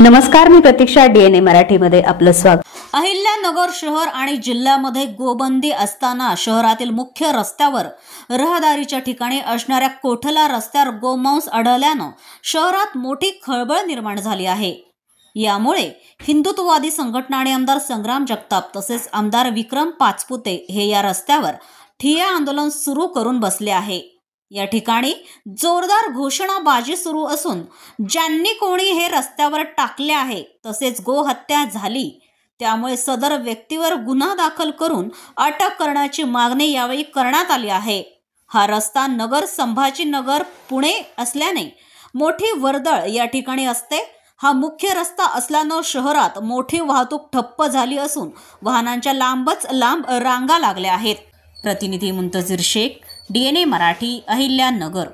नमस्कार, मी प्रतीक्षा. DNA मराठीमध्ये आपलं स्वागत. अहिल्यानगर शहर आणि जिल्ह्यामध्ये गोबंदी असताना शहरातील मुख्य रस्त्यावर रहदारीच्या ठिकाणी असणाऱ्या कोठला रस्त्यावर गोमांस आढळल्यानं शहरात मोठी खळबळ निर्माण झाली आहे. यामुळे हिंदुत्ववादी संघटना आणि आमदार संग्राम जगताप तसेच आमदार विक्रम पाचपुते हे या रस्त्यावर ठिय्या आंदोलन सुरू करून बसले आहे. या ठिकाणी जोरदार घोषणाबाजी सुरू असून ज्यांनी कोणी हे रस्त्यावर टाकले आहे तसेच गोहत्या झाली त्यामुळे सदर व्यक्तीवर गुन्हा दाखल करून अटक करण्याची मागणी यावेळी करण्यात आली आहे. हा रस्ता नगर संभाजीनगर पुणे असल्याने मोठी वर्दळ या ठिकाणी असते. हा मुख्य रस्ता असल्यानं शहरात मोठी वाहतूक ठप्प झाली असून वाहनांच्या लांबच लांब रांगा लागल्या आहेत. प्रतिनिधी मुंतजीर शेख, DNA मराठी, अहिल्यानगर.